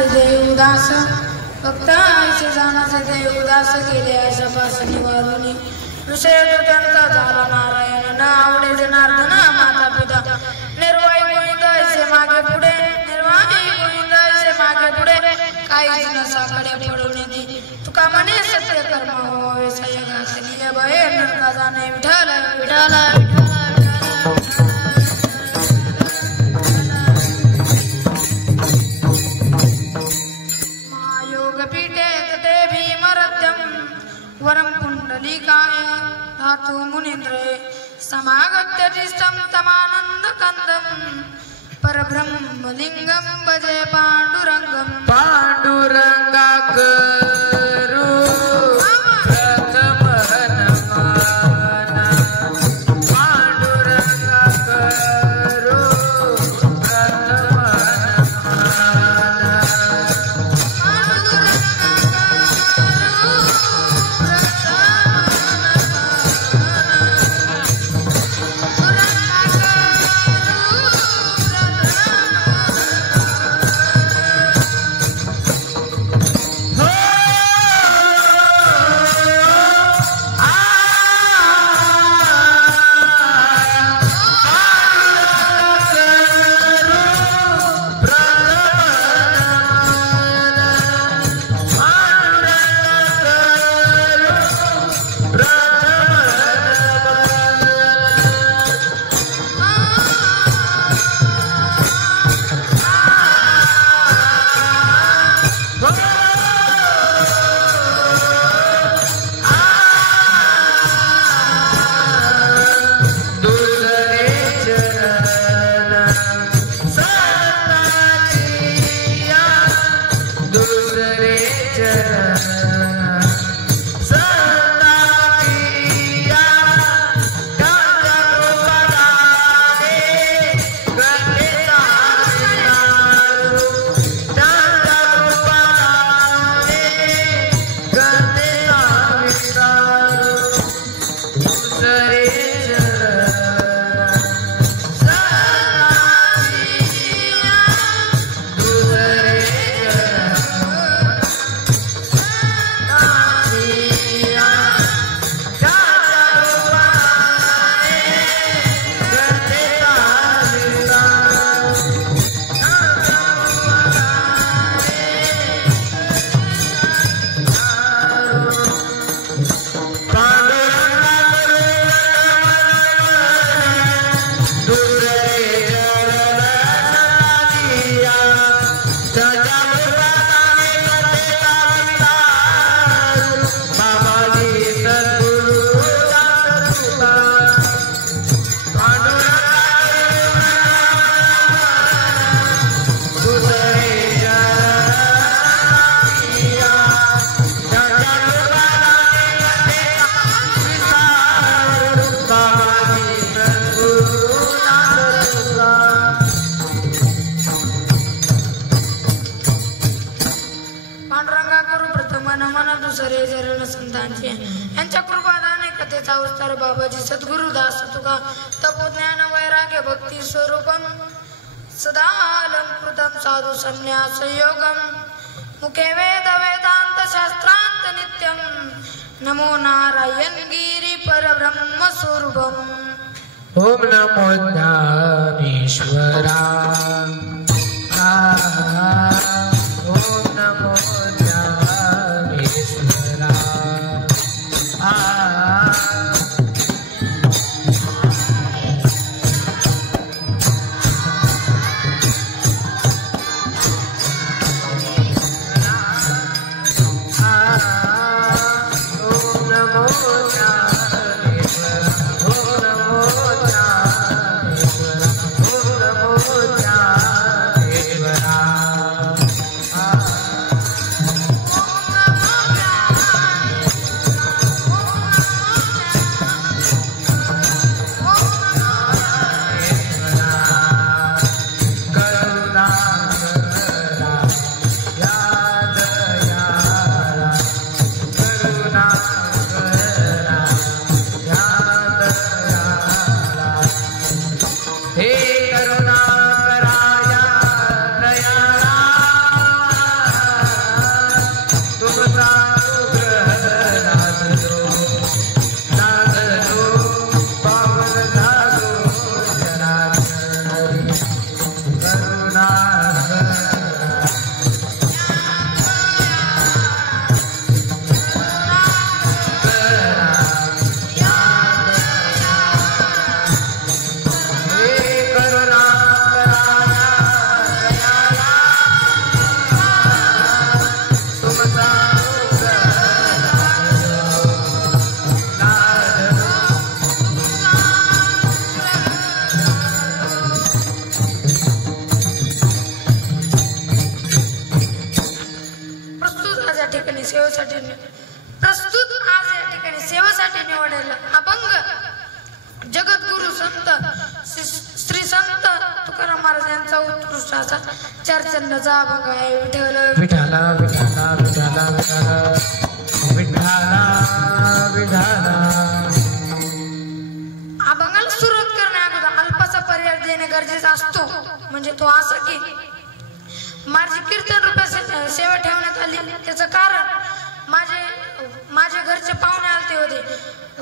जाण्याचे देवदास भक्तांचे जाण्याचे देवदास गेले आशापास निवारुनी विषय त्यांचा झाला नारायण न आवडे जनार्दन माता पिता निर्वाई गोविंद ऐसे मागे पुढे निर्वाई गोविंद ऐसे मागे पुढे काहीच न साकडे पडवणे दे तुका म्हणे सत्य कर्म होवे सयगा सलिय भये नरका जाणे विठ्ठल विठ्ठल वरम पुंडलीकाय धातु मुनीन्द्रे समागत्यतिष्ठं तमानंद कंदम परब्रह्मलिंगम भजे पांडुरंगम पांडुरंगा करू प्रथम हनुमाना पांडुरंगा करू प्रथम यांच्या कृपादाने कथेचा अवतार बाबाजी सद्गुरुदास तुका तपोज्ञान वैराग्य भक्ती स्वरूपम सदा अलंकृतम साधु संन्यास योगम मुखे वेद वेदांत शास्त्रांत नित्यम नमो नारायण गिरी परब्रह्म स्वरूपम ओम नमो ज्ञानेश्वरा ओम नमो ज्ञानेश्वरा Oh ठिकाणी सेवेसाठी प्रस्तुत आज या ठिकाणी सेवेसाठी निवडलेला अभंग जगद्गुरु संत श्री संत तुकाराम महाराज यांचा उत्कृष्टाचा चर्चंदाचा अभंग आहे. विठ्ठल विठाला विठाला विठाला विठाला विठाला. अभंगाला सुरुवात करण्याअगोदर अल्पाचा पर्याय देणे गरजेचा असतो. म्हणजे तो असा की माझी कीर्तन रूपे सेवा ठेवण्यात आली. त्याचं कारण माझे घरचे पाहुणे आलते होते.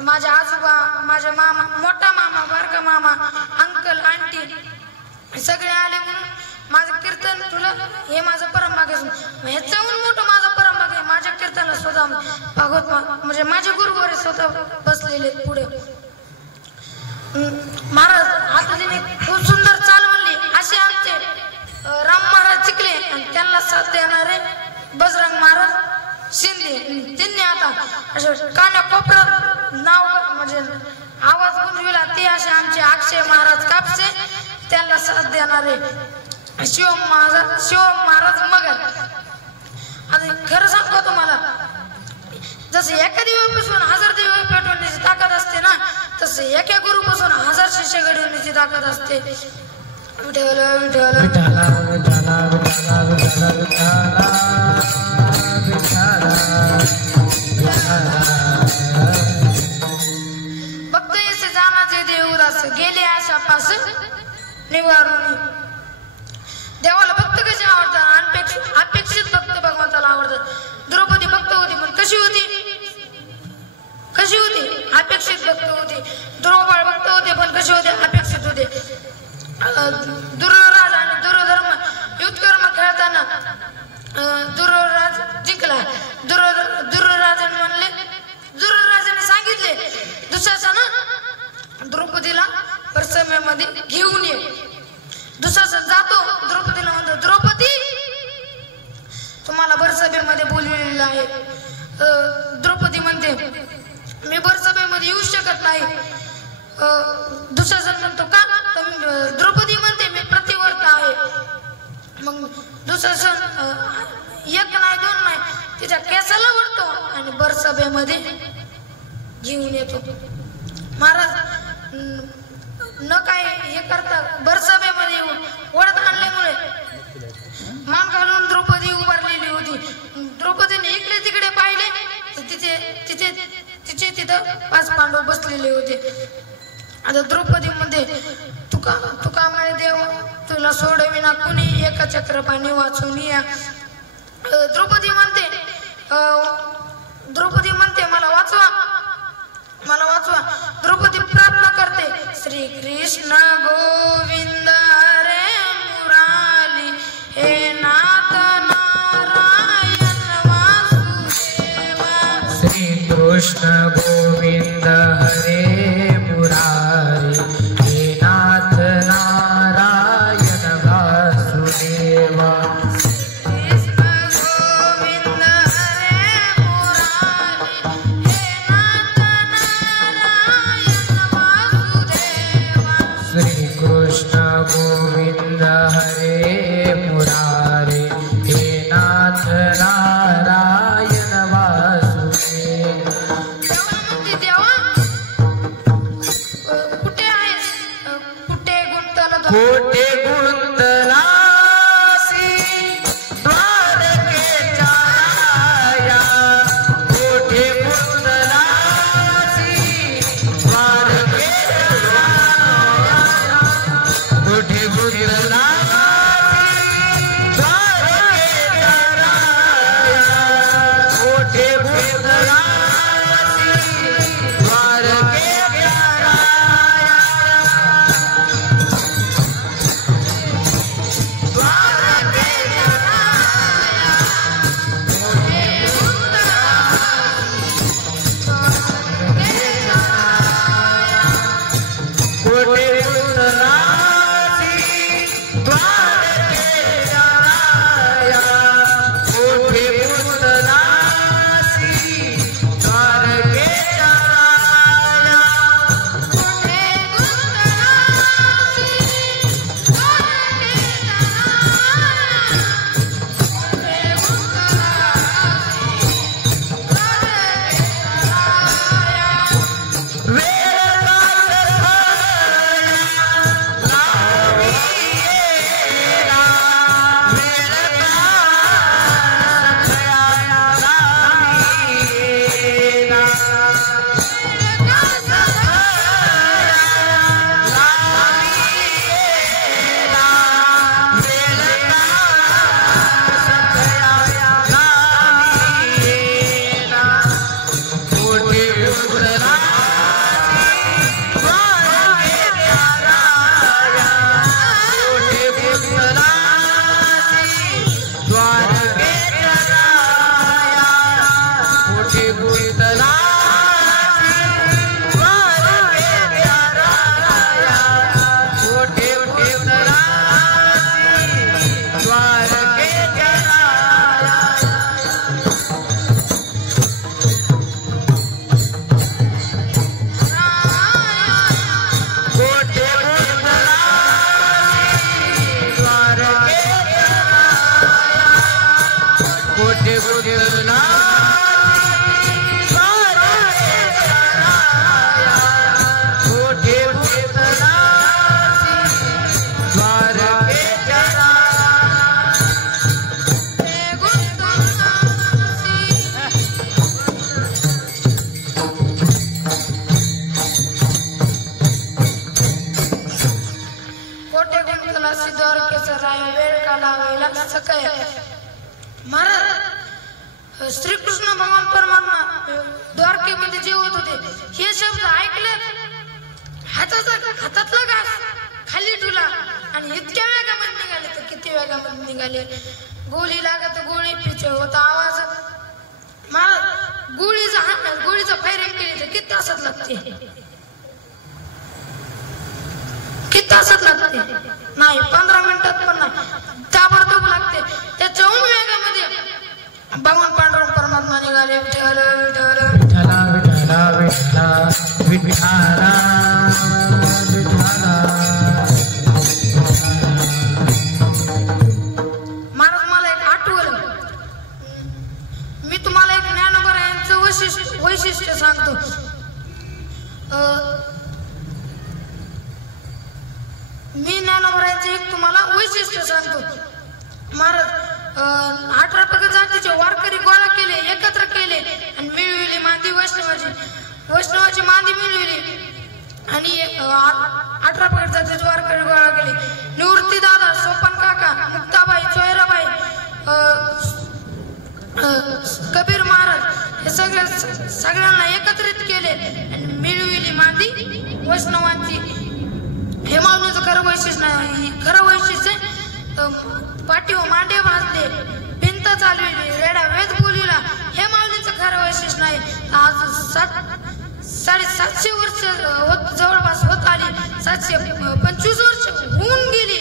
माझे आजोबा, माझे मामा, मोठा मामा, बारका मामा, अंकल, आंटी सगळे आले म्हणून माझं कीर्तन तुला हे माझं परमभाग्य ह्याच्याहून मोठं माझं परमभाग्य. माझ्या कीर्तनाला स्वतः भागवत म्हणजे माझे गुरुवारे स्वतः बसलेले पुढे. महाराज आता तिने खूप सुंदर चाल म्हणली. असे आमचे राम महाराज चिखले आणि त्यांना साथ देणारे बजरंग महाराज शिंदे त्यांनी आता कान्या कोपऱ्यात नाव म्हणजे आवाज गुंजविला. ते असे आमचे अक्षय महाराज कापसे त्यांना साथ देणारे शिव महाराज मगर. आता खरं सांगतो तुम्हाला, जसे एका दिव्यापासून 1000 दिवे पेटवण्याची ताकद असते ना, तसे एका गुरुपासून 1000 शिष्य घडवण्याची ताकद असते. विठ्ठल विठ्ठल विठाला विठाला विठाला विठाला विठाला विठाला. भक्त येसे जाणाचे देवदास गेले आशापास निवारून. देवाला भक्त कसे आवडतात? अपेक्षित भक्त भगवंताला आवडतात. द्रौपदी भक्त होती पण कशी होती? अपेक्षित भक्त होती. द्रौपदी भक्त होते पण कशी होते? अपेक्षित होते. दुर्योधन आणि दुर्योधर्म युद्धकर्म खेळताना दुर्योधन जिंकला. दुर्योधनाने सांगितले दुःशासन द्रौपदीला परसमेमध्ये घेऊन ये. दुःशासन जातो, द्रौपदीला म्हणतो द्रौपदी तुम्हाला बरसभेमध्ये बोलवलेलं आहे. द्रौपदी म्हणते मी बरसभेमध्ये येऊ शकत नाही. दुःशासन म्हणतो का? द्रौपदी म्हणते मी प्रतिवर्त आहे. मग दुःशासन एक नाही दोन नाही तिच्या केसाला वळतो आणि बरसभेमध्ये घेऊन येतो. महाराज न काय हे करता बरसभेमध्ये येऊन वडत आणल्यामुळे मान घालून द्रौपदी उभारलेली होती. द्रौपदीने इकडे तिकडे पाहिले तर तिचे तिथं 5 पांडव बसलेले होते. आता द्रौपदी मध्ये तुका म्हणे देव तुला सोडविना कुणी एका चक्रपाणी वाचून या. द्रौपदी म्हणते मला वाचवा. द्रौपदी प्रार्थना करते श्री कृष्ण गोविंद हरे मुरारी हे नाथ नारायण वासुदेवा. श्री कृष्ण गोविंद हरे मुरारी हे नाथ नारायण वासुदेवा. गोविंद हरे मुरारे हे नाथ नारायण वासुदेव. विठ्ठला महाराज श्रीकृष्ण भगवान परमात्मा द्वारकेमध्ये जेवत होते. हे शब्द ऐकले हातातला घास खाली ठेवला आणि इतक्या वेगामध्ये निघाले तर किती वेगामध्ये निघाले. गोळी लागत गोळी पिछे होता आवाज. महाराज गोळीचा फायरिंग केली तर किती तासात लागते? किती तासात लागते? नाही 15 मिनिटात पण नाही, ताबडतोब लागते. त्याच्याहून वेगामध्ये भगवान पांडुरंग परमात्मा निघाले. विठ्ठल विठ्ठल विठ्ठला विठ्ठला विठ्ठला विठ्ठला विठ्ठला. महाराज मला एक आठवलं. मी तुम्हाला एक ज्ञानोबा यांचं वैशिष्ट्य सांगतो. मी ज्ञानोबरायांचे एक तुम्हाला वैशिष्ट्य सांगतो. महाराज 18 प्रकार जातीचे वारकरी गोळा केले, एकत्र केले आणि मिळविली मांदी वैष्णवाची मांदी मिळविली आणि 18 प्रकार जातीचे वारकरी गोळा केले. निवृत्ती दादा, सोपन काका, मुक्ताबाई, चोयराबाई, कबीर महाराज हे सगळ्यांना एकत्रित केले आणि मिळविली मांदी वैष्णवांची. हे माऊलीचं खरं वैशिष्ट्य नाही. खरं वैशिष्ट्य पाठीवर मांडे भाजले, भिंत चालविली, रेडा वेद बोलिला. हे माऊलीचं खरं वैशिष्ट्य नाही. आज 750 वर्ष जवळपास होत आली. 725 वर्ष होऊन गेली.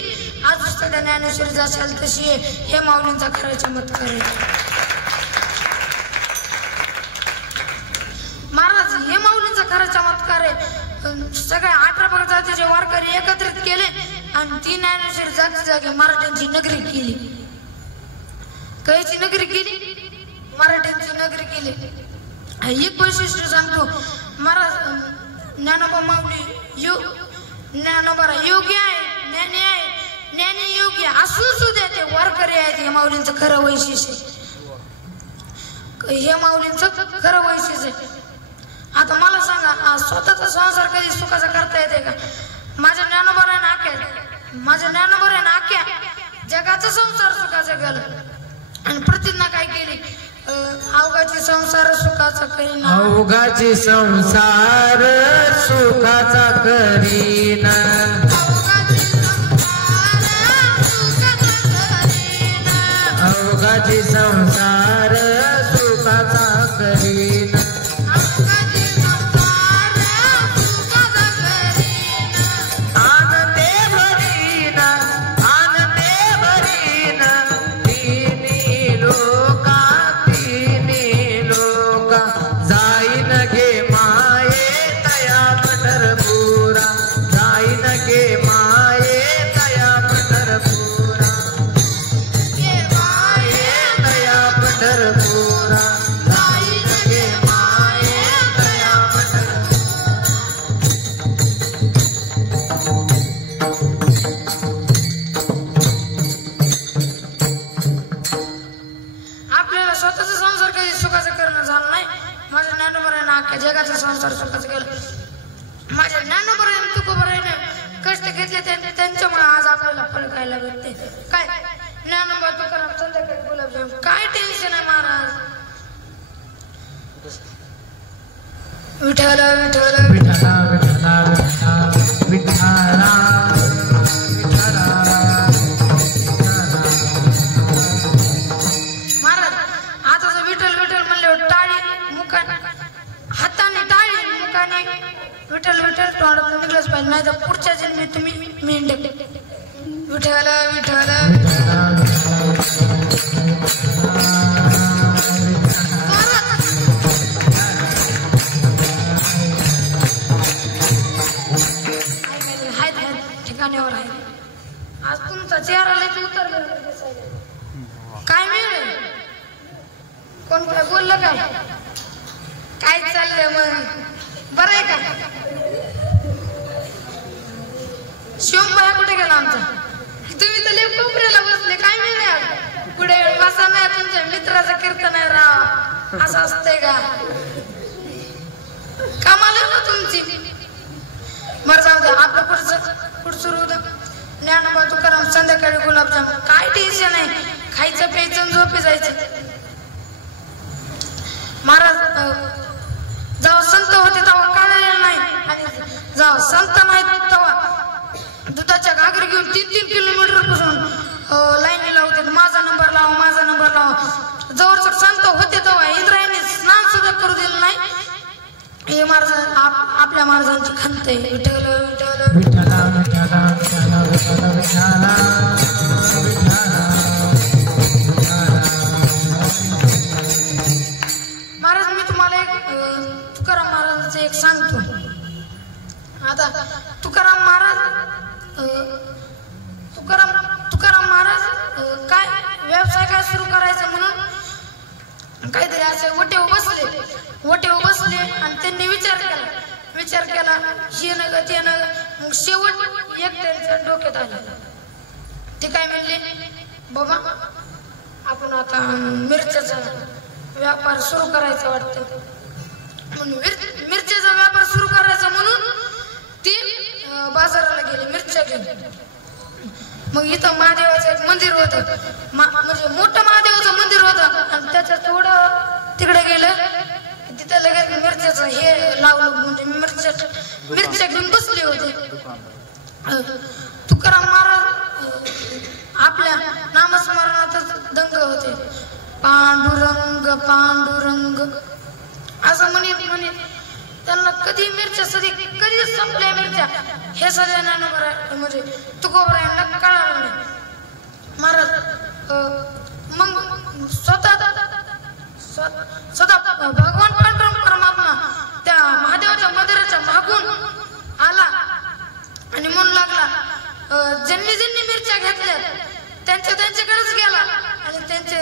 आज सध्या ज्ञानेश्वरी जाशाल तशी हे माऊलींचा खरा चमत्कार आहे. महाराज हे माऊलींचा खरा चमत्कार आहे. सगळ्या 18 प्रकार जातीचे वारकरी एकत्रित केले आणि 3 ज्ञानेश्वरी जाती जागी मराठ्यांची नगरी केली. कायची नगरी केली? मराठ्यांची नगरी केली. एक वैशिष्ट्य सांगतो. महाराज ज्ञानोबा माऊली ज्ञानोबा योगी आहे, ज्ञानी आहे, ज्ञानी योगी असून सुद्धा ते वारकरी आहेत. हे माऊलींचं खरं वैशिष्ट्य. हे माऊलींचं खरं वैशिष्ट्य. आता मला सांगा, स्वतःचा संसार कधी सुखाचा करता येते का? माझ्या ज्ञानोबराने आख्या जगाचा संसार सुखाचा केला आणि प्रतिज्ञा काय केली? अवघाची संसार सुखाचा करीन, अवघाची संसार सुखाचा करीन, अवघाची संसार सुखाचा करीन. जगाचा संसार सुखाचा केला. माझ्या ज्ञानोबराने तुकोबराने कष्ट घेतले त्यांच्यामुळे आज आपल्याला फळ खायला भेटते. काय ज्ञानोबा तुकाराम संध्याकाळी गुलाबजाम, काय टेन्शन आहे महाराज. विठ्ठल विठ्ठल विठ्ठला विठ्ठला विठ्ठला विठ्ठला. महाराज आता जर विठ्ठल विठ्ठल म्हणल्यावर टाळी मुखाने, हाताने टाळी मुखाने विठ्ठल विठ्ठल तोंडात निघलंच पाहिजे, नाही तर पुढच्या जन्मी तुम्ही मेंढक. विठ्ठल विठ्ठल ठिकाणावर आहे. आज तुमचा चेहरा लय उतरलेला काय मिळेल? कोण काय बोललं काय काय चाललंय मग बरं आहे का शिवबाई कुठे गेला आमचा तुम्ही तर लय कोपऱ्याला बसले काय मिळणार पुढे बसा नाही तुमच्या मित्राचं कीर्तन आहे राव असं असतंय का कामाला ना तुमची बरं जाऊ द्या आपलं पुढचं सुरू होतं ज्ञानोबा तुकाराम संध्याकाळी गुलाबजाम काय टेन्शन आहे खायचं प्यायचं झोपी जायचं महाराज जेव्हा संत होते तेव्हा कळलेलं नाही आणि जेव्हा संत नाही तेव्हा दुधाच्या घागरी घेऊन 3-3 किलोमीटर पासून लाईनी लावतात माझा नंबर लावा जवळच संत होते तेव्हा इंद्रायणी स्नान सुद्धा करू दिलं नाही हे महाराज आपल्या महाराजांची खंत आहे विठ्ठल महाराज मी तुम्हाला एक तुकाराम महाराजांचं एक सांगतो आता तुकाराम महाराज काय व्यवसाय काय सुरू करायचं म्हणून काहीतरी असे वटेव बसले आणि त्यांनी विचार केला हे न ते न मग शेवट एक त्यांच्या डोक्यात आलं ते काय म्हणले बाबा आपण आता मिरच्याचा व्यापार सुरू करायचा वाटतं म्हणून मिरच्याचा व्यापार सुरू करायचा म्हणून ते बाजाराला गेले मिरच्या घेऊन मग इथं महादेवाचं एक मंदिर होतं म्हणजे मोठं महादेवाचं मंदिर होतं आणि त्याच्या थोडं तिकडे गेलं तिथं लगेच मिरच्याचं हे लावलं म्हणजे मिरच्या घेऊन बसले होते तुकाराम महाराज आपल्या नामस्मरणातच दंग होते पांडुरंग पांडुरंग असं म्हणत त्यांना कधी मिरच्या कधी संपल्या मिरच्या हे सगळ्यांना म्हणजे तुकोबरायांना कळालं नाही महाराज मग स्वतः भगवान पांडुरंग परमात्मा त्या महादेवाच्या मंदिराच्या मागून आला आणि म्हणू लागला ज्यांनी मिरच्या घेतल्या त्यांच्याकडेच गेला आणि त्यांचे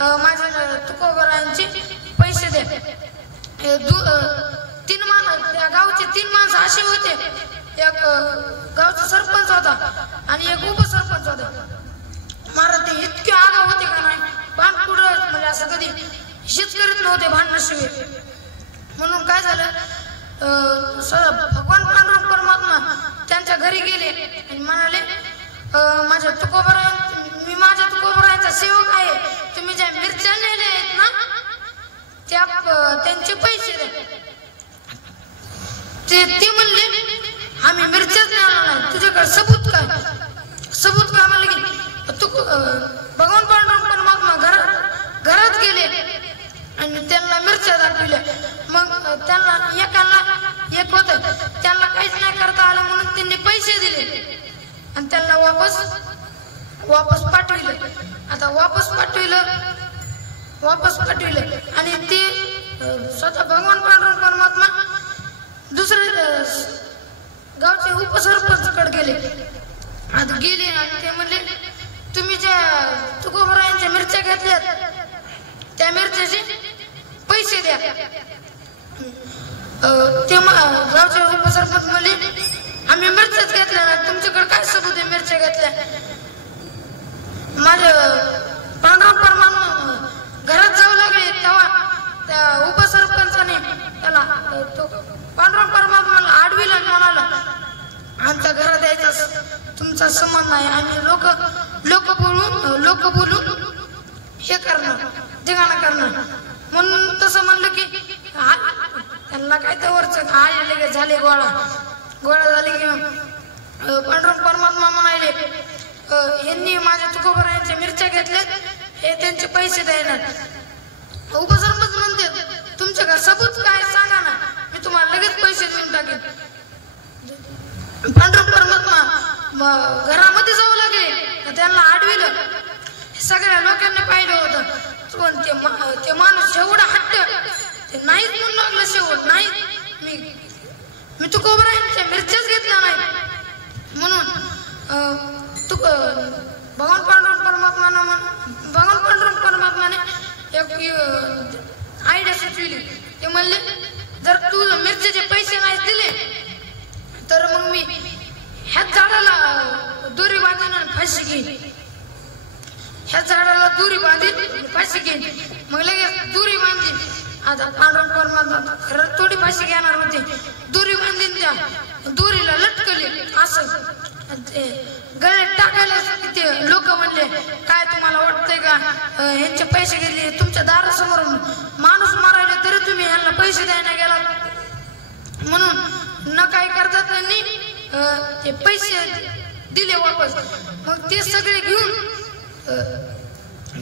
माझ्या तुकोबरायांचे पैसे द्या त्या गावचे 3 माणसं असे होते एक गावचा सरपंच होता आणि एक उपसरपंच होता महाराज ते इतके आगाऊ होते का नाही भांडकुड म्हणजे असं कधी हिच करीत नव्हते भांडणाशिवाय म्हणून काय झालं भगवान पांडुरंग परमात्मा त्यांच्या घरी गेले आणि म्हणाले माझ्या तुकोबरायांचा सेवक आहे तुम्ही ज्या मिरच्या नेल्या आहेत ना त्यांचे पैसे द्या ते म्हणले आम्ही मिरच्याच नेणार नाही तुझ्याकडे सबूत काय म्हणले की तू भगवान पांडुरंग परमात्मा घरात गेले आणि त्यांना मिरच्या दाखविल्या मग त्यांना एक होत त्यांना काहीच नाही करता आलं म्हणून त्यांनी पैसे दिले आणि त्यांना वापस पाठविलं आता वापस पाठविलं आणि ते स्वतः भगवान पांडुरंग परमात्मा दुसऱ्या गावचे उपसरपंचकडे गेले आता गेले आणि ते म्हणले तुम्ही ज्या तुकोबरायांच्या मिरच्या घेतल्यात त्या मिरच्याचे पैसे द्या ते गावचे उपसरपंच म्हणले आम्ही मिरच्याच घेतल्या ना तुमच्याकडे काय सबूत आहे मिरच्या घेतल्या माझ्या पांडुरंग परमात्मा घरात जाऊ लागले तेव्हा त्या उपसरपंचाने त्याला पांडुरंग परमात्माला आडविला म्हणाला आमच्या घरात यायचा तुमचा संबंध नाही आम्ही लोक बोलून हे करणार धिंगाणा करणार म्हणून तसं म्हणलं की त्यांना काय तर वरच आले झाले गोळा झाले की पांडुरंग परमात्मा म्हणाले यांनी माझ्या तुकोबरायांच्या मिरच्या घेतल्यात हे त्यांचे पैसे द्यायला उपसरपंच म्हणते तुमच्याकडे सबूत काय सांगा ना मी तुम्हाला लगेच पैसे देऊन टाकेन पांडुरंग परमात्मा घरामध्ये जाऊ लागले त्यांना आडविलं सगळ्या लोकांनी पाहिलं होतं ते माणूस एवढा हट्ट ते नाहीच म्हणून लागलं शेवट नाही मी तुकोबरायांच्या मिरच्याच घेतल्या नाही म्हणून भगवान पांडुरंग परमात्माने एक सुचविली. ते म्हणले जर तू मिरचीचे पैसे नाही दिले तर मग मी ह्याच झाडाला दोरी बांधून फाशी घेईन. ह्या झाडाला दोरी बांधीन फाशी घेईन. मग लगेच दोरी बांधली. आता पांडुरंग परमात्मा खरंच थोडी फाशी घेणार होते. दोरी बांधीन त्या दोरीला लटकली असं गळ्यात टाकायला. ते लोक म्हणले काय तुम्हाला वाटतंय का ह्यांचे पैसे घेतले तुमच्या दारासमोर माणूस मारायला तरी तुम्ही ह्यांना पैसे द्यायला गेला म्हणून न काय करतात त्यांनी ते पैसे दिले वापस. मग ते सगळे घेऊन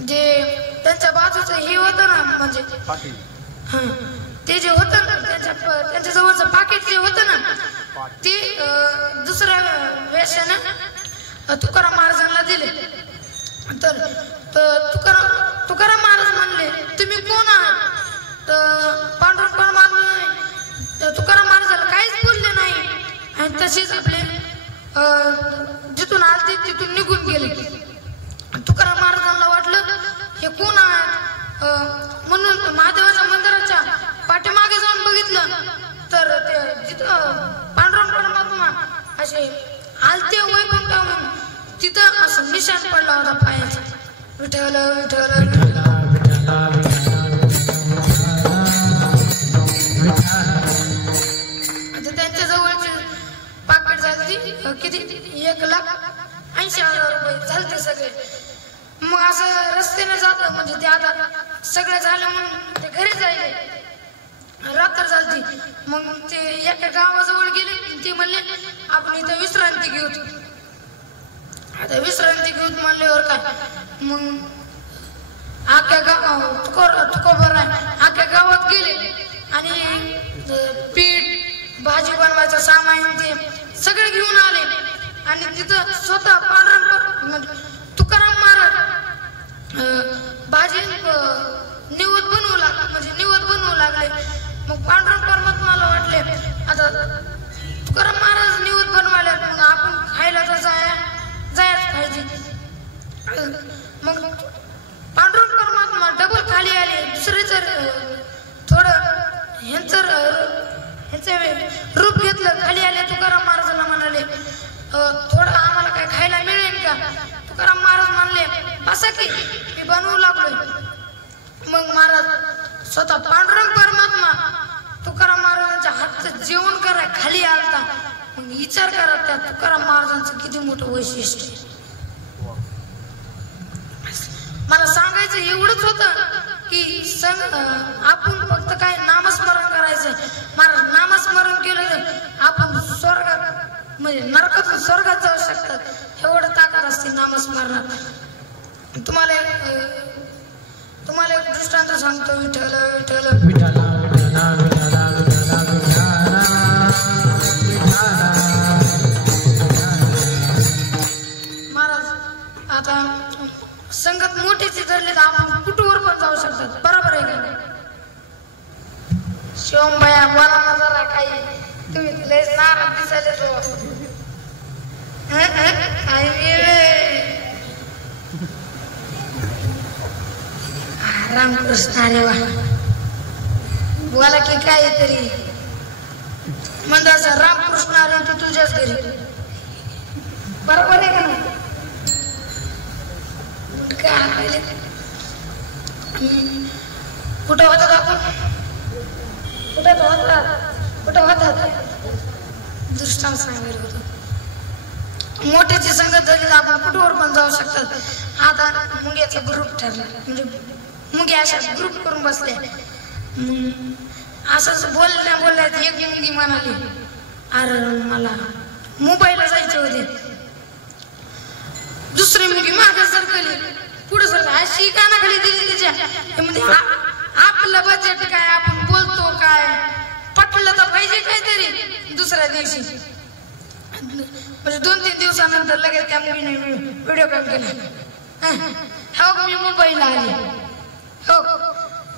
जे त्यांच्या बाजूचं हे होतं ना म्हणजे ते जे होतं ना त्यांच्या जवळचं पाकिट जे होतं ना ते दुसऱ्या वेशानं तुकाराम महाराजांना दिले. तर तुकाराम महाराज म्हणले तुम्ही कोण आहात. तर पांडुरंग परमात्मा तुकाराम महाराजाला काहीच बोलले नाही आणि तसेच आपले जिथून आलते तिथून निघून गेले. तुकाराम महाराजांना वाटलं हे कोण आहेत म्हणून महादेवाच्या मंदिराच्या पाठीमागे जाऊन बघितलं तर ते जिथं पांडुरंग परमात्मा असे आलते वैकुंठावरून तिथं असं निशाण पडला होता पायाचा. विठ्ठल विठ्ठल आता त्यांच्या जवळची पाकिट झाली किती 1,80,000 रुपये झालते सगळे. मग असं रस्त्याने जात म्हणजे ते आता सगळं झालं म्हणून ते घरी जायले. रात्र झाली. मग ते एका गावाजवळ गेले. ते म्हणले आपण इथं विश्रांती घेऊ. आता विश्रांती घेऊन म्हणल्यावर काय मग आख्या गावात गेले आणि पीठ भाजी बनवायचं सामान ते सगळे घेऊन आले आणि तिथं स्वतः पांडुरंग तुकाराम महाराज भाजी निवद बनवू लागले. मग पांडुरंग परमात्माला वाटले आता तुकाराम महाराज निवद बनवायला मग आपण खायला तर जायच पाहिजे. मग पांडुरंग परमात्मा डबल खाली आले. दुसरे जर थोडं ह्यांचं रूप घेतलं खाली आले. तुकाराम महाराजांना म्हणाले थोडं आम्हाला काय खायला मिळेल का. तुकाराम महाराज म्हणले बसा की मी बनवू लागलोय. मग महाराज स्वतः पांडुरंग परमात्मा तुकाराम महाराजांच्या हातचं जेवण करा खाली आलता. मग विचार करा त्या तुकाराम महाराजांचं किती मोठं वैशिष्ट्य. मला सांगायचं एवढंच होतं की आपण फक्त काय नामस्मरण करायचं. महाराज नामस्मरण केलं आपण स्वर्गात म्हणजे नरकातून स्वर्गात जाऊ शकतात एवढं ताकद असते नामस्मरणात. तुम्हाला एक दृष्टांत सांगतो. विठ्ठल विठ्ठल महाराज आता संगत मोठीची धरली तर आपण कुठवर पण जाऊ शकतात. बरोबर आहे का. शिवमया बोला जरा काही तुम्ही लयच नाराज दिसायले तो रामकृष्ण अरे वा बोला की काय तरी म्हणता रामकृष्ण अरे तू तुझ्याच घरी. बरोबर आहे का नाही. कुठं होतात आपण कुठं होतात दृष्टांत सांगायला होतं. मोठ्याची संगत झाली तर आपण कुठवर पण जाऊ शकतात. आता मुंग्याचा ग्रुप ठरला म्हणजे मुंग्या अशा ग्रुप करून बसले. असंच बोलल्या एक मुलगी म्हणाली अरे मला मुंबईला जायचे होते. दुसरी मुलगी मागे सरकली पुढे सरकली अशी कानाखाली दिली तिच्या. म्हणजे आपलं बजेट काय आपण बोलतो काय पटलं तर पाहिजे काहीतरी. दुसऱ्या दिवशी म्हणजे 2-3 दिवसानंतर लगेच त्या मुलीने व्हिडिओ कॉल केला. हो मी मुंबईला आली. हो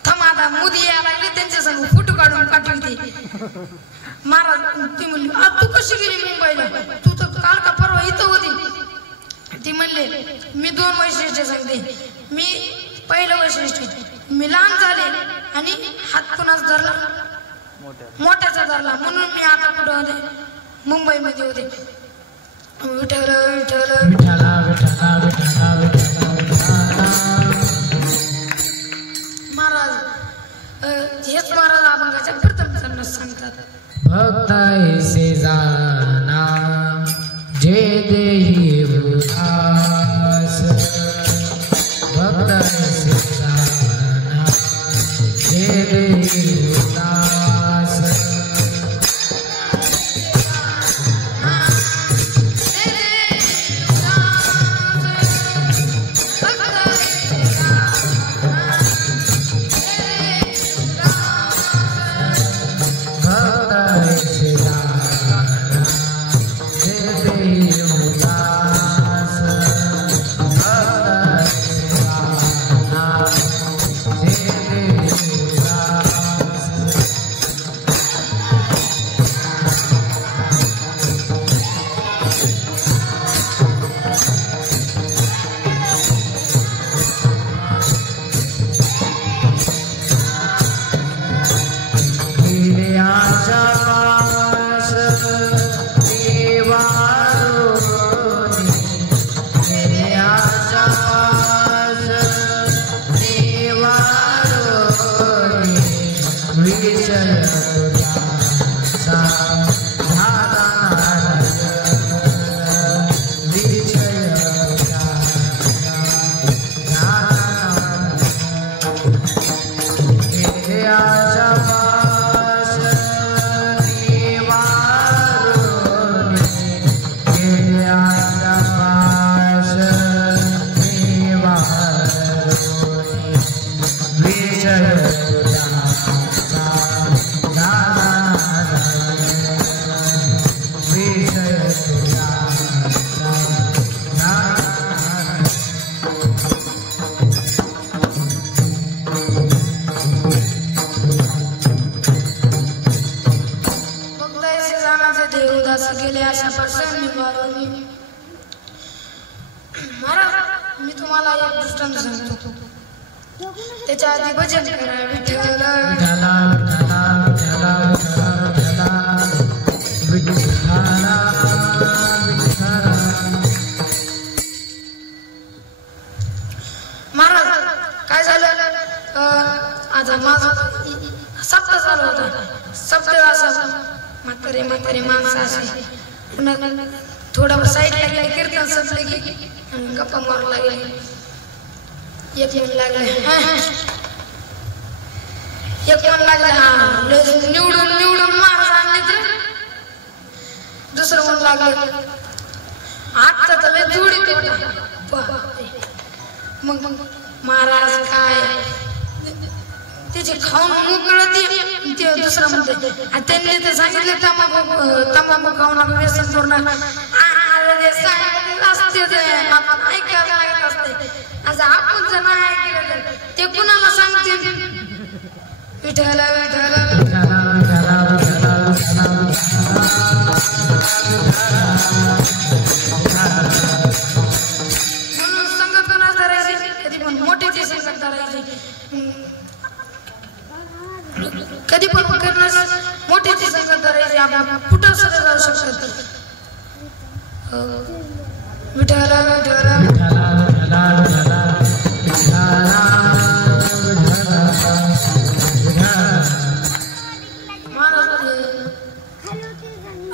थमादा मोदी यायला लागले त्यांच्या संग फोटो काढून पाठवते. महाराज ती म्हणली तू कशी गेली मुंबईला. तू तर काल का परवा इथं होती. ती म्हणले मी 2 वैशिष्ट्य सांगते. मी पहिलं वैशिष्ट्य मी लहान झाले आणि हात कुणाच धरला मोठ्याचा धरला म्हणून मी आता कुठं होते मुंबईमध्ये होते विठ्ठल विठ्ठल विठ्ठला विठ्ठला विठ्ठला विठ्ठला महाराज हेच महाराज अभंगाच्या प्रथम चरणात सांगतात भक्त ऐसे जाना जे देही उदास भक्त ऐसे जाना जे देही उदास मी तुम्हाला एक दृष्टांत सांगतो त्याच्या आधी भजन करा विठ्ठल विठ्ठला विठ्ठला विठ्ठला विठ्ठला विठ्ठला महाराज काय झालं आता माझा सप्ताह चालू होता सप्ताह असा म्हातारे म्हातारे माणसं असे पुन्हा थोडं साईडला गेले कीर्तन संपले की गप्पा मारू लागले एक मन लागले निवडून निवडून महाराज आणले तर दुसरं मन लागलं आजचा तर जोडीत होता मग महाराज काय त्याची खाऊन मोकळं ते दुसरं म्हणते त्यांनी ते सांगितलं तंबाखू खाऊ नका व्यसन करू नका असते ऐकायला लागत असते असं आपण जर नाही ऐकलं ते कुणाला सांगते विठ्ठला विठ्ठला म्हणून संगत कोणाच धरायची कधी पण मोठीची संगत धरायची कधी पण करणार मोठीची संगत धरायची आपण कुठं सुद्धा जाऊ शकतो विठ्ठला विठ्ठला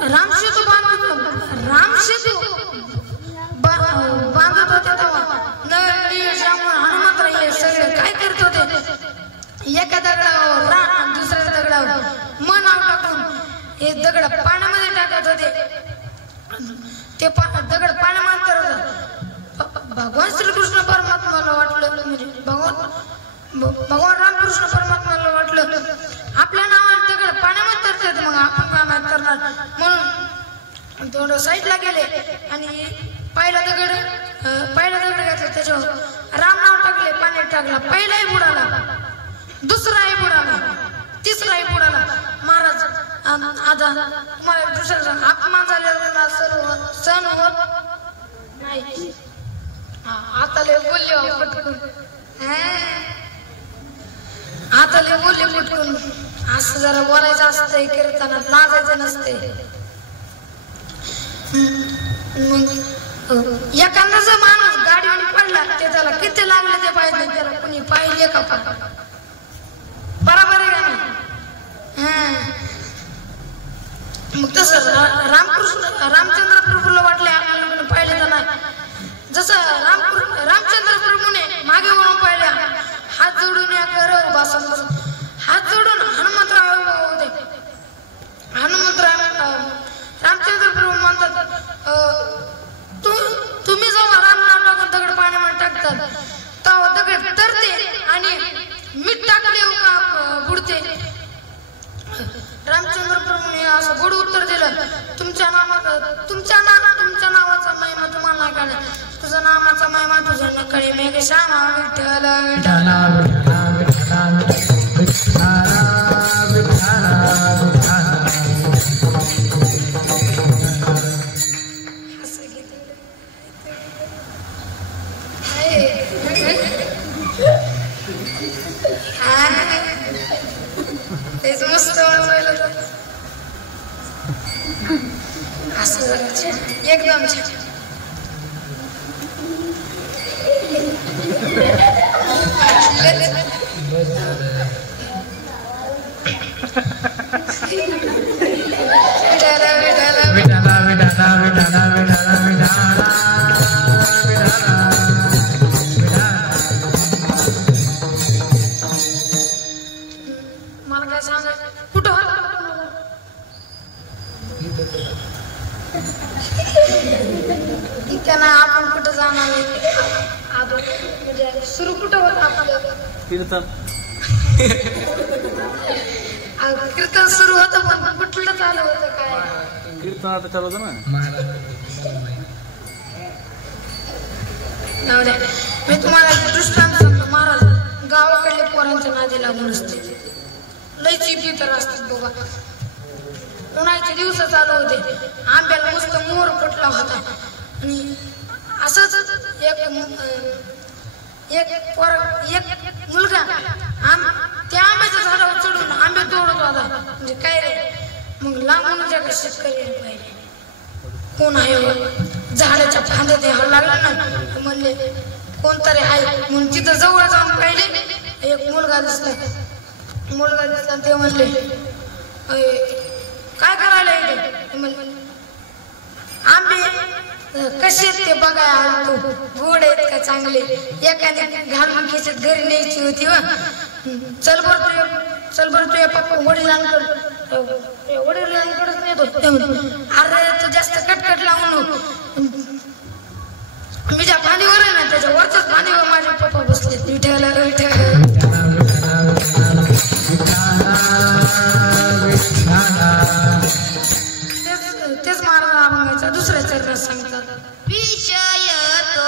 रामसेतू बांधत होते तेव्हा हनुमंतराय हे सगळे काय करत होते एका दगडावर दुसऱ्या दगडावर मन टाकून हे दगड पाण्यामध्ये टाकत होते ते दगड पाण्यामध्ये भगवान श्रीकृष्ण परमात्माला वाटलं म्हणजे भगवान रामकृष्ण परमात्माला वाटलं आपल्या नावाने दगड पाण्यामध्ये तरतात मग आपण काय नाही करणार म्हणून थोडं साईडला गेले आणि पहिला दगड घेतला त्याच्यावर राम नाव टाकले पाण्यात टाकला पहिलाही बुडाला दुसराही बुडाला तिसराही बुडाला महाराज आता तुम्हाला दुसरा अपमान झालेला सण होत नाही आता लय बोलले पटकन आता लय बोलले मुटकून असं जरा बोलायचं असतंय कीर्तनात नाचायचं नसते मग एखादा जर माणूस गाडीवर पडला ते त्याला किती लागले ते पाहिजे त्याला कुणी पाहिले का बरोबर आहे का नाही मग तसं रामचंद्र प्रभूला वाटले आपल्याला पाहिले तर नाही जसं रामचंद्र प्रभूने मागे वळून पाहिल्या हात जोडून या कर हात जोडून हनुमंतराव रामचंद्र प्रभू म्हणतात तुम्ही जेव्हा राम टाकून दगड पाण्यामध्ये टाकतात तेव्हा दगड तरते आणि मीठ टाकले का बुडते रामचंद्र प्रभूने असं गोड उत्तर दिलं तुमच्या नावाचा महिमा तुम्हाला नाही कळणार तुझ्या नामाचा महिमा तुझ्या नकळी मेघ श्यामा विठ्ठल तेच मस्त असं एकदम छान मला काय सांगा कुठं इतक्या नाही आपण कुठं जाणार म्हणजे सुरू कुठं होत आपलं कीर्तन सुरू होतं पण कुठलं चालू होतं काय कीर्तन आता चालू होतं ना मी तुम्हाला दृष्टांत सांगतो महाराज गावाकडले पोरांच्या नादी लागून असते लय चिपी तर असतात बघा उन्हाळ्याचे दिवस चालू होते आंब्याला मस्त मोर फुटला होता आणि असंच एक मुलगा त्या आंब्याच्या झाडावर चढून आंबे तोडत होता म्हणजे काय रे मग लांबून जगा शेतकरी पाहिले कोण आहे झाडाच्या फांद्यात यावं लागलं ना म्हणले कोणतरी आहे म्हणून तिथं जवळ जाऊन पाहिले एक मुलगा दिसला ते म्हणले काय करायला इथे म्हणले आंबे कसे ते बघाय तू गोड आहेत का चांगले एखादी घालून खिचत घरी न्यायची होती चल बर तू पप्पा वडिलांकडेच नेतो अरे तू जास्त कटकट लावून मी ज्या पाणीवर आहे ना त्याच्या वरच्याच पाणीवर माझे पप्पा बसले विठ्ठला तेच महाराज अभंगाचा दुसऱ्या चरणात सांगतात विषय तो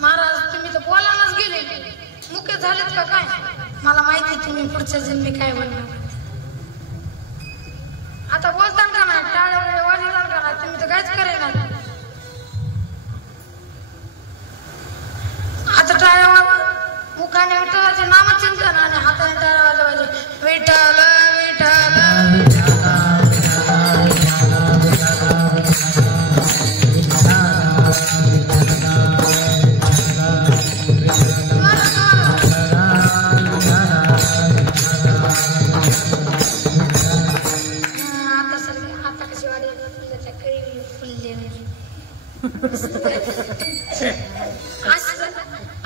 महाराज तुम्ही तर बोलायलाच गेले, मुके झालेत का काय? मला माहिती तुम्ही पुढच्या जन्मी काय बनणार. आता बोलताना का नाही, टाळ्या वाजवताना का नाही, तुम्ही तर काहीच करेना. आता टाळ्या मुखाने विठ्ठलाचे नामचिंतन आणि हाताने टाळ्या वाजवायचे, विठ्ठल विठ्ठल. आता कशी वाढेल फुलले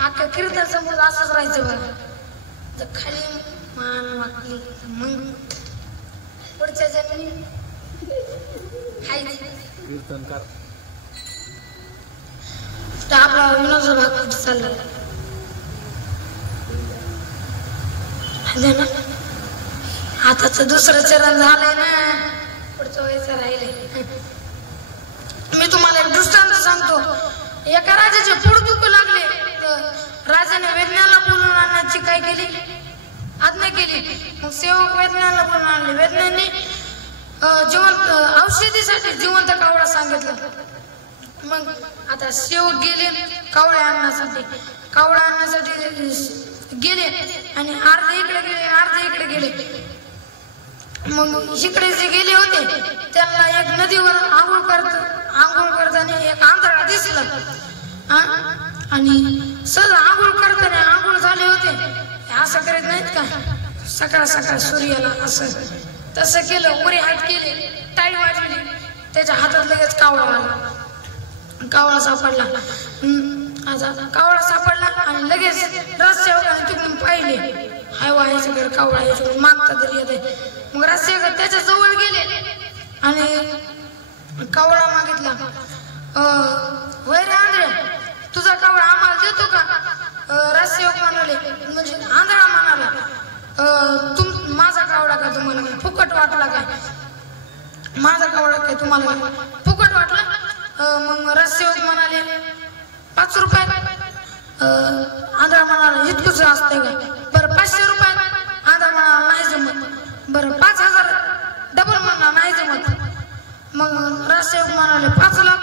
अख्खा कीर्तन समोर असंच राहायचं बरं. जर खाली मान वाकली मग पुढच्या जन्मी कीर्तनकार आपला विनोद भाग कुठे चालला ना. आताच दुसरं चरण झालंय ना, पुढचं व्हायचं राहिले. मी तुम्हाला एक दृष्टांत सांगतो. एका राजाचे पोट दुखू लागले तर राजाने वेदनाला बोलून आणण्याची काय केली, आज्ञा केली. मग सेवक वेदनाला बोलून आणले. वेदनाने जिवंत औषधीसाठी जिवंत कावळा सांगितलं. मग आता सेवक गेले कावळा आणण्यासाठी. कावळा आणण्यासाठी गेले आणि अर्धे इकडे गेले अर्धे इकडे गेले. मग इकडे जे गेले होते त्यांना एक नदीवर आंघोळ करताना एक आंधळा दिसला आणि सहज आंघोळ करताना आंघोळ झाले होते. असं करीत नाहीत का सकाळ सकाळ सूर्याला, असं तसं केलं. उरी हात केले, टाळी वाजवली, त्याच्या हातात लगेच कावळा आला. कावळा सापडला. कावळा सापडला आणि लगेच रस्त्यावर तिकडून पाहिले हाय व्हायचं कावळा याच्यावर मागता तरी येते. मग रस्त्यावर त्याच्या जवळ गेले आणि कावळा मागितला, वैर आंधळे तुझा कावळा आम्हाला देतो का? रस्त्यावर म्हणाले, म्हणजे आंधळा म्हणाला, माझा कावळा काय तुम्हाला काय फुकट वाटला काय? माझा कावळा काय तुम्हाला फुकट वाटला? मग रस्त्यावर म्हणाले 5 रुपये. आंधळा म्हणाला इतकंच असतंय का? बरं 500 रुपये. आंधळा म्हणाला नाही जमत. बरं 5000. डबल म्हणा नाही जमत. मग रस्त्यावर म्हणाले 5 लाख.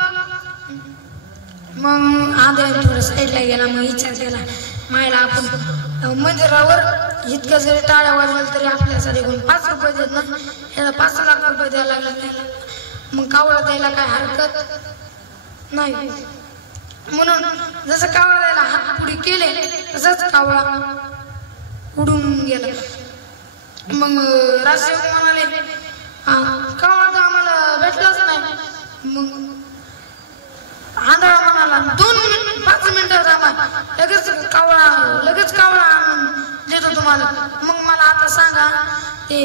मग आंधळा थोडं साईडला गेला. मग विचार केला मायला आपण मंदिरावर इतकं जरी टाळ्या वाजवल्या तरी आपल्यासाठी 5 रुपये देत ना, याला 5 लाख रुपये द्यायला लागला. मग कावळा द्यायला काय हरकत नाही. म्हणून जसं कावळा द्यायला हात पुढे केले तसंच कावळा उडून गेला. मग राजसेवक म्हणाले कावळा तर आम्हाला भेटलाच नाही. मग आंधळा म्हणाला 5 मिनिटं थांबा, लगेच कावळा आणून देतो तुम्हाला. मग मला आता सांगा, ते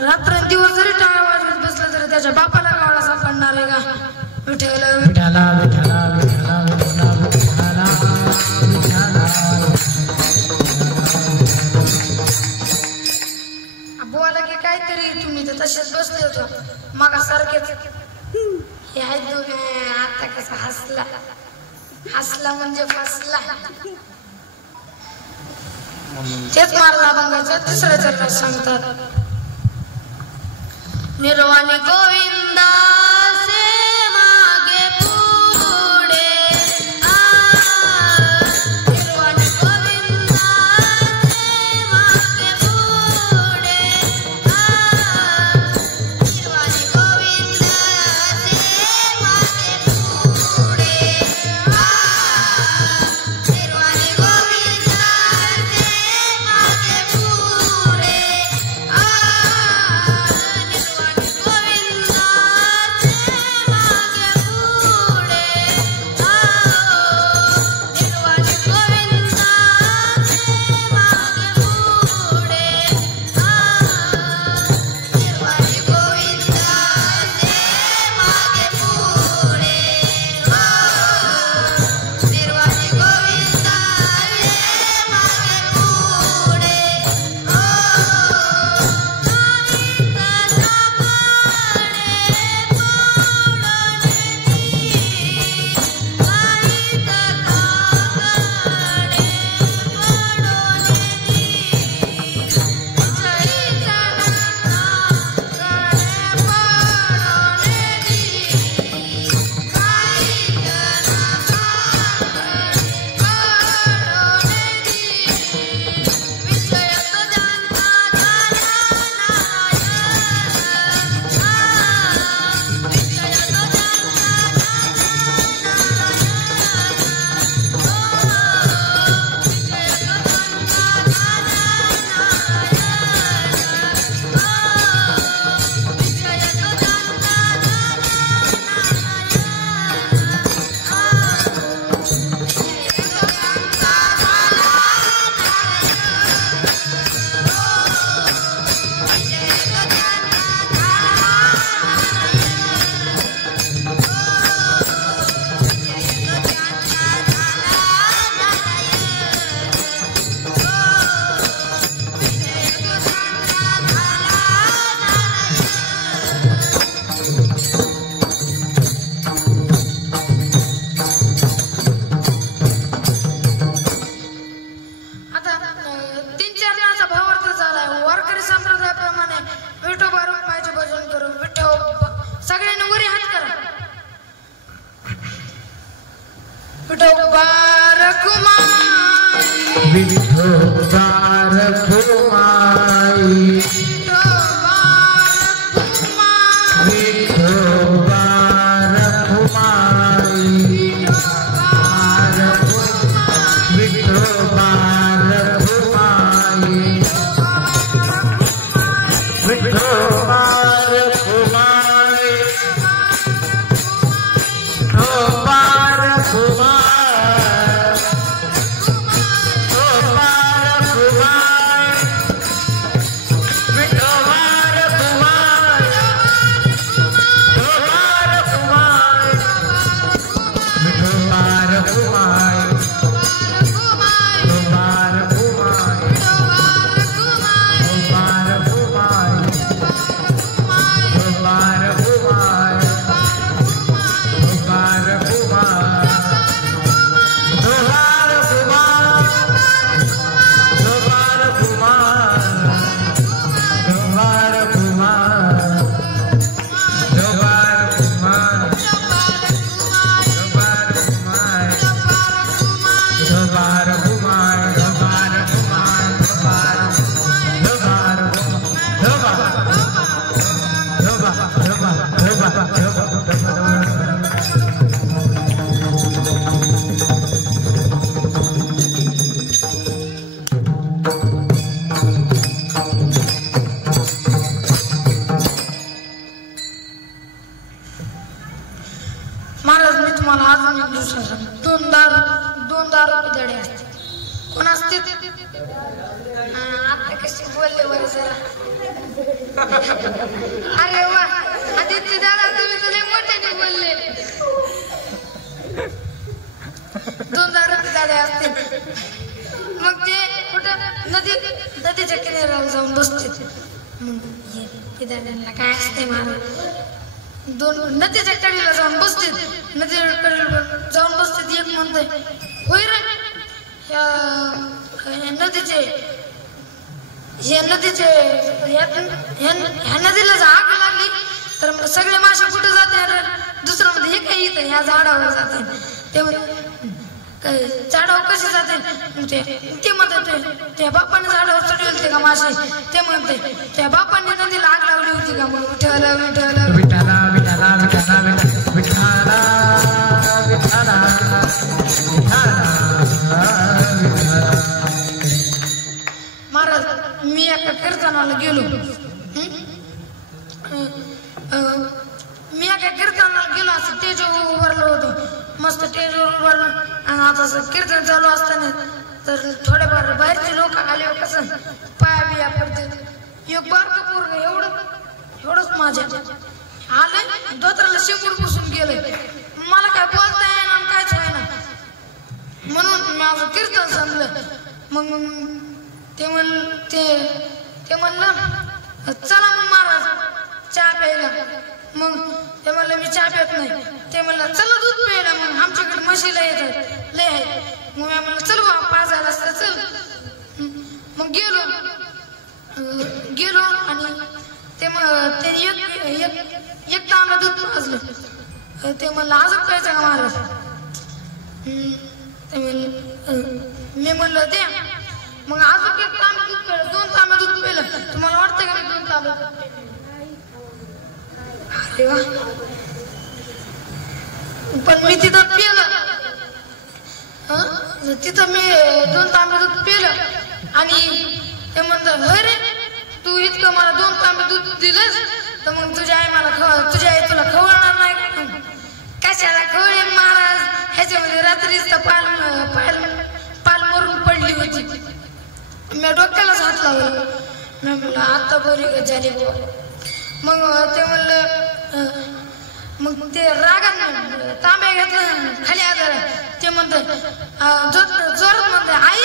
रात्र दिवस जरी टाळ्या वाजवत बसलं तरी त्याच्या बापाला कावळा सापडणार आहे का? विठ्ठला विठ्ठला विठ्ठला विठ्ठला विठ्ठला बोला की काहीतरी. तुम्ही तर तसेच बसले होतो मग सारखेच. हे आहेत दोघे. आता कसा हसला म्हणजे फसला. तेच मारला अभंगाच्या 3ऱ्या चरणात सांगतात, निर्वाणी गोविंदा से मागे पुढे निर्वाणी गोविंदा से मागे पुढे निर्वाणी गोविंदा से मागे पुढे निर्वाणी गोविंदा से मागे पुढे निर्वाणी गोविंदा विठोबार घुमाई विठोबार घुमाई विठोबार घुमाई विठोबार घुमाई विठोबार महाराज मी तुम्हाला अजून एक दुसरं सांगतो. दोन दारू पितळे असते. कोण असते? आता कशी बोलले बरं जरा. अरे वा आदित्य दादा तुम्ही तुला मोठ्याने बोलले. दोन दारू पितळे असते. मग ते कुठं नदीच्या किनाऱ्याला जाऊन बसते. मग पितळ्यांना काय असते महाराज? दोन नदीच्या कडेला जाऊन बसते. नदीच्या कडेला जाऊन बसते. एक म्हणते होय रे ह्या नदीला जर आग लागली तर मग सगळे मासे कुठे जाते? दुसरं मध्ये हे काही इथं ह्या झाडावर जाते. ते झाडावर कसे जाते? ते म्हणते त्या बापाने झाडावर चढले होते का मासे? ते म्हणते त्या बापाने नदीला आग लावली होती का? मग विठ्ठला विठ्ठला विठ्ठला विठ्ठला विठ्ठला विठ्ठला विठ्ठला महाराज मी एका कीर्तनाला गेलो. असं स्टेजवर उभारलो होतो. मस्त स्टेजवर उभारलो आणि आता कीर्तन चालू असताना तर थोडेफार बाहेरचे लोक आले. कसं पाया बिया पडते. एक बारकं पोरगं एवढंच माझ्या आलं धोत्राला शेपूट पुसून गेलं. मला काय बोलता येईना कायच व्हायना म्हणून माझं कीर्तन संपलं. मग ते म्हणलं चला मग महाराज चहा प्यायला. मग ते म्हणलं मी चहा प्यात नाही. ते म्हणलं चला दूध प्यायला. मग आमच्याकडे म्हशीला येतात लय आहे. मग मी म्हणलं चल बा 5 वाजता चल. मग गेलो आणि ते एक तांबा दूध पाजलं. ते म्हणलं अजून प्यायचं का महाराज? मी म्हणलं द्या. मग अजून एक तांबा दूध पिलं. 2 तांबा दूध पिलं. तुम्हाला वाटतं का मी 2 तांबा दूध पिलं? अरे वा. पण मी तिथं पिलं. तिथं मी 2 तांबे दूध पिलं आणि ते म्हणतात अरे तू इतकं मला 2 तांबे दूध दिलंस तर मग तुझी आई तुला खवळणार नाही का? कशाला खवळेल महाराज? ह्याच्यामध्ये रात्रीच तर पाल मरून पडली होती. मी डोक्यालाच हात लावला. मी म्हणलं आता बरी झाली बुवा. मग ते म्हणलं मग ते रागात तांब्या घेतलं खाली आधार. ते म्हणतात जोरात म्हणते आई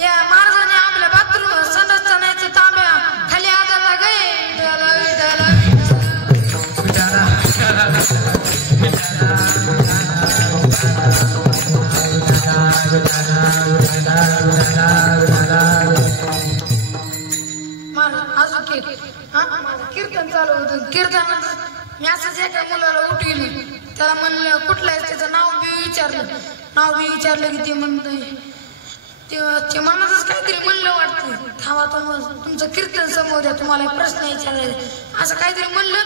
या महाराजाने आपल्या बाथरूम संडासचा नाहीचं तांब्या खाली आधारला गे. कीर्तन चालू होतं. कीर्तनात मी असंच एका मुलाला उठवली. त्याला म्हणलं कुठलं आहे त्याचं नाव बी विचारलं की ते म्हणत ते मनातच काहीतरी म्हणलं वाटतं. थांबा तुमचं कीर्तन समोर द्या, तुम्हाला प्रश्न विचारायचा असं काहीतरी म्हणलं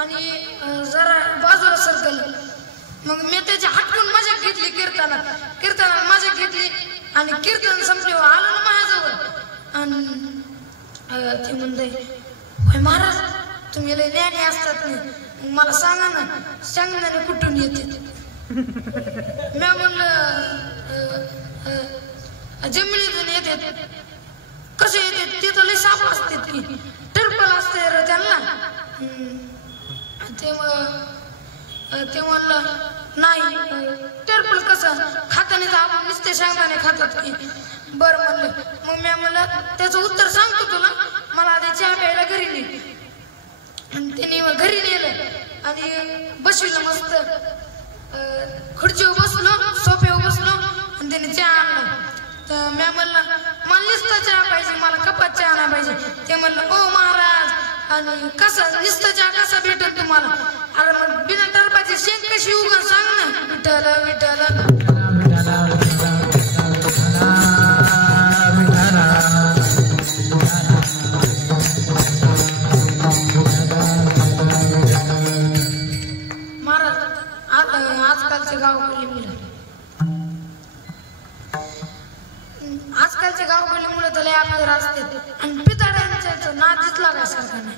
आणि जरा बाजूला सरकलं. मग मी त्याची हटकून मजा घेतली कीर्तनात मजा घेतली आणि कीर्तन संपल्यावर आलो ना माझ्याजवळ आणि ते म्हणते महाराज तुम्ही लय ज्ञानी असतात ना, मला सांगा ना सांगणारे कुठून येते. मी म्हणलं जमिनीतून येते. कसे येते ते तर लय साप असते की टरपल असते रे त्यांना. ते म्हणलं नाही टरपल कसं खाताने तर आपण नुसते शेंगदाणे खातात की. बरं म्हणलं. मग मी म्हणलं त्याचं उत्तर सांगतो तुला, मला आधी चहा प्यायला घरी नेली आणि त्याने घरी नेलं आणि बसविलं मस्त खुर्चीवर बसलो सोफ्यावर बसलो आणि त्याने चहा आणला. तर मी म्हणलं मला नुसता चहा पाहिजे, मला कपात चहा नाही पाहिजे. ते म्हणलं ओ महाराज आणि कसं नुसतं चहा कसा भेटत तुम्हाला. अरे मग बिना टरपाची शेंग कशी उगा सांग ना. विठ्ठल विठ्ठल महाराज आजकालचे गावाकडली मुलं तर लय आपल्याला असतात आणि पिताड्यांच्या नादीच लागायसारखा नाही.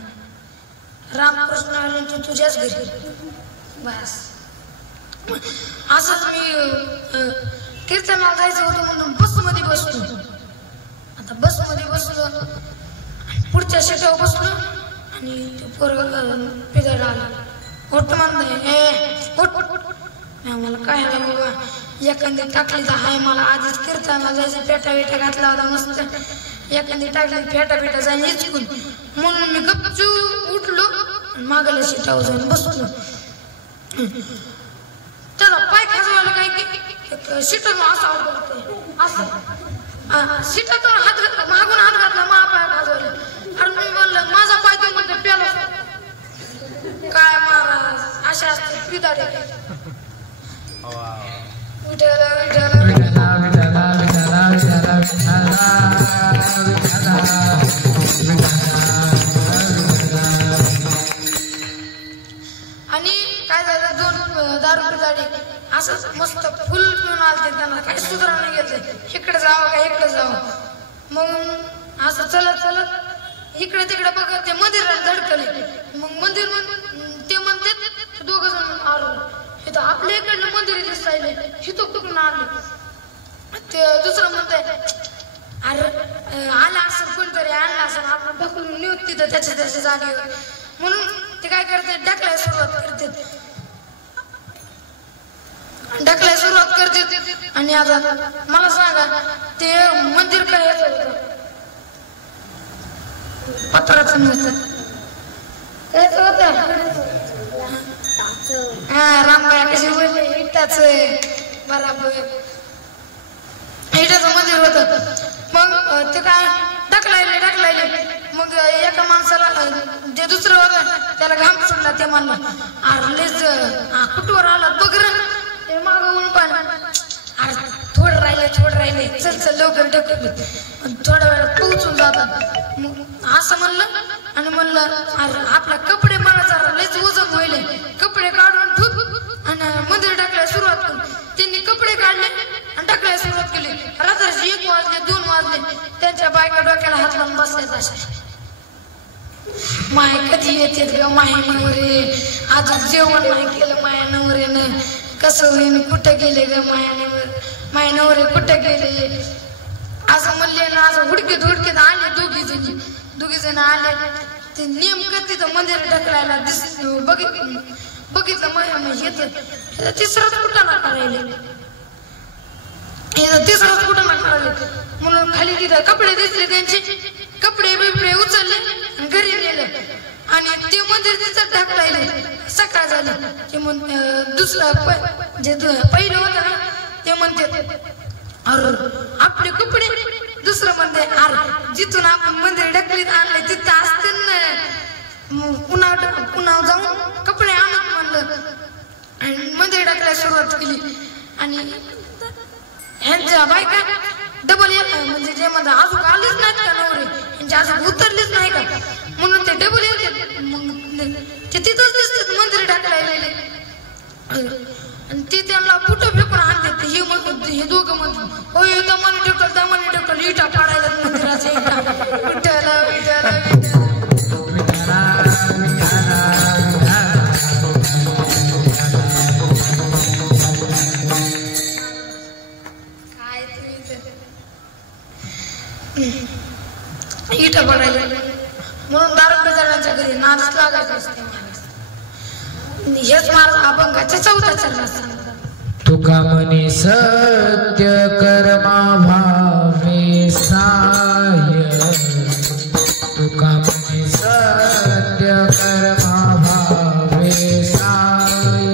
रामकृष्ण आले तू तुझ्याच घरी बस. असंच मी कीर्तनाला जायचं होतं म्हणून बसमध्ये बसलो. आता बसमध्ये बसलो पुढच्या सीटावर बसलो आणि पोरग पिताडा आला. उठ म्हणते मला काय आलं बाबा एखादी टाकली तर हाय मला आधीच कीर्तनाला जायचं पेटा बिटा घातला होता मस्त. एखादी टाकली फेटा जाईन इचकून म्हणून मी गपचू उठलो आणि मागायला सीटावर जाऊन बसलो. त्याला पाय खाजवायला काय की सीटावर असं करतोय असं सीटातून हात घातला मागून हात घातला मा पाय खाजवले आणि मी म्हणलं माझा पाय तो म्हणतो प्याला. काय महाराज अशा असते पिदाडे. विठ्ठल विठ्ठल आणि काय झालं दोन दारू पिदाडे असंच मस्त फुल पिऊन आलते. त्यांना काही सुधारा नाही घेतले इकडे जावं का इकडे जावं. मग असं चलत चलत इकडे तिकडे बघत ते मंदिराला धडकले. मग मंदिर ते म्हणते दोघ जण आलो इथं आपल्या इकडनं मंदिर दिसायले इथं कुठून आले. ते दुसरं म्हणतंय अरे आला असं कोणतरी आणला असं आपण ढकलून नेऊ तिथं त्याच्या जागेवर. म्हणून ते काय करते ढकलायला सुरुवात करते आणि आता मला सांगा ते मंदिर काय पत्राचं नव्हतं रामबाया कशी बोलले इटाच बराबर इटाचं मंदिर होत. मग ते काय ढकलायले मग एका माणसाला जे दुसरं होतं त्याला घाम सुटला. ते म्हणलं अरलेच कुठवर आला बघ ते मागवून पण अरे थोडं राहिले चल लवकर ढकल थोड्या वेळात पोहोचून जातात. मग असं म्हणलं आणि म्हणलं अरे आपला कपडे मला जरा लयच वजन होईल कपडे काढून ठुक आणि मंदिर टाकायला सुरुवात केली. त्यांनी कपडे काढले आणि टाकायला सुरुवात केली. रात्रीचे 1 वाजले 2 वाजले त्यांच्या बायका डोक्याला हात लावून बसल्यात अशा. माय कधी येते ग माय नवरे अजून जेवण नाही केलं माया नवरेनं कसं होईन कुठे गेले ग माय नवरे कुठे गेले असं म्हणले ना. असं हुडकीत आले दोघी जण आले. ते नेमकं तिथं मंदिर ढकलायला बघितलं मग येत तिसराच कुठं करायले म्हणून खाली तिथं कपडे दिसले त्यांचे कपडे बिपडे उचलले आणि घरी नेले आणि ते मंदिर तिथं ढकलायले. सकाळ झाली ते दुसरं जे पहिलं होतं ना ते म्हणते अरे आपले कपडे. दुसरं म्हणते अरे जिथून आपण मंदिर ढकलीत आणले तिथं असते ना पुन्हा जाऊन कपडे आणत म्हणलं आणि मंदिर ढकलायला सुरुवात केली. आणि ह्यांच्या बायका डबल ते म्हणतात अजून आलीच नाहीत का नवरे म्हणजे अजून उतरलीच नाही का म्हणून ते डबल येते मग ते तिथंच दिसतात मंदिर टाकलेले आणि ते त्यांना कुठं फेकून आणतात हे दोघं म्हणतात हो दमाने ढकल इटा पाडायला मंदिराच्या इटा विठ्ठल काय इटा पडायला म्हणून दारू पेदारांच्या घरी नाच लागायचं असते हेच माझा अभंगाचा 4था चरण सांगतात तुका म्हणे सत्य कर्मा भावे साय तुका म्हणे सत्य कर्मा भावे साय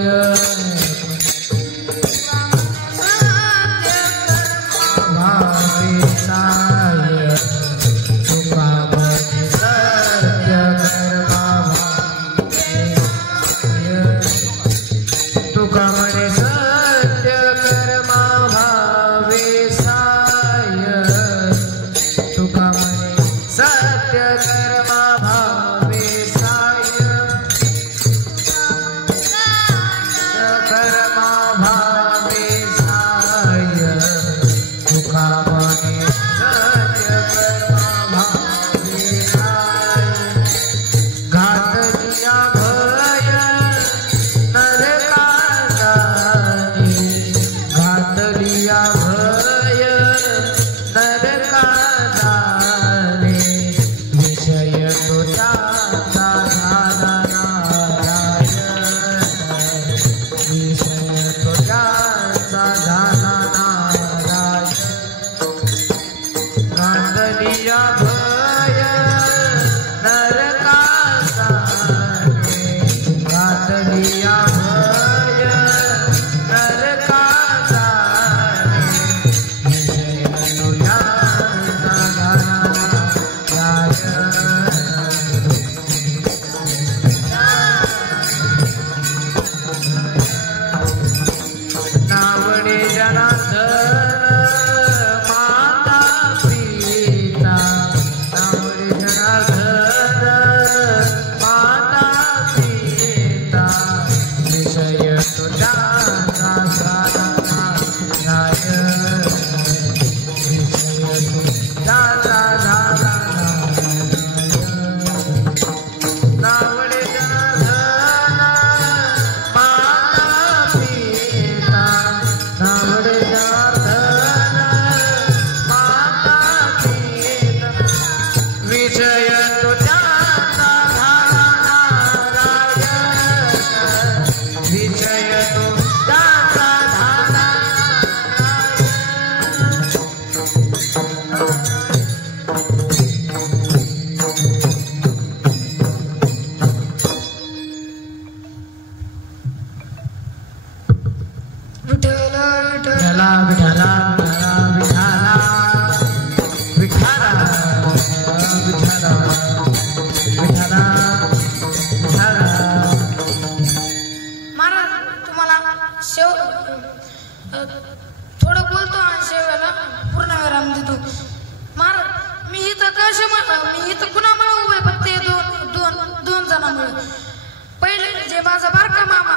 भावे साय तुका म्हणे सत्य कर्मा भावे तुका म्हणे सत्य कर्मा भावे साय तुका म्हणे सत्य कर्मा भावे साय कर्मा भावे साय तुका म्हणे सत्य कर्मा भावे साय घातलिया भय घातलिया भय नरकादारे विषय तुझा झाला नारायण विषय तुझा झाला नारायण घातलिया भय नरकादारे घातलिया भय नावडे जनार्दन माता पिता नावडे जनार्दन माता पिता विषय तुझा नावडे जनार्दन माता पिता नावडे जनार्दन माता पिता विषय तुझा नारायण विषय तुझा विठ्ठल विठ्ठला विठ्ठला विठ्ठला विठ्ठला विठ्ठला विठ्ठला विठ्ठला महाराज तुम्हाला थोडं बोलतो आणि शेवयाला पूर्ण विराम देतो महाराज मी इथं मी इथं कुणामुळे उभे फक्त दोन जणांमुळे पहिले जे माझा बारका मामा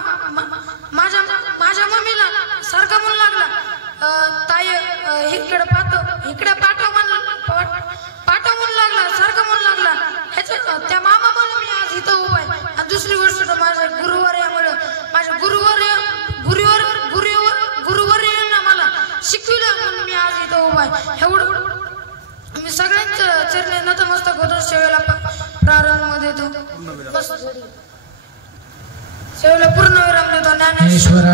माझ्या मम्मीला सारखा म्हणू लागला ताई इकडे पाठव म्हणू लागला सारखं म्हणू लागला त्या मामामुळे मी आज इथं उभा आहे आणि दुसरी गोष्ट माझ्या गुरुवर्यांना मला शिकविलं म्हणून मी आज इथं उभा आहे एवढं मी सगळ्यांच्या चरणी नतमस्तक होतो शेवेला प्रारंभ देतो शेवेला पूर्ण विराम देतो ज्ञानेश्वर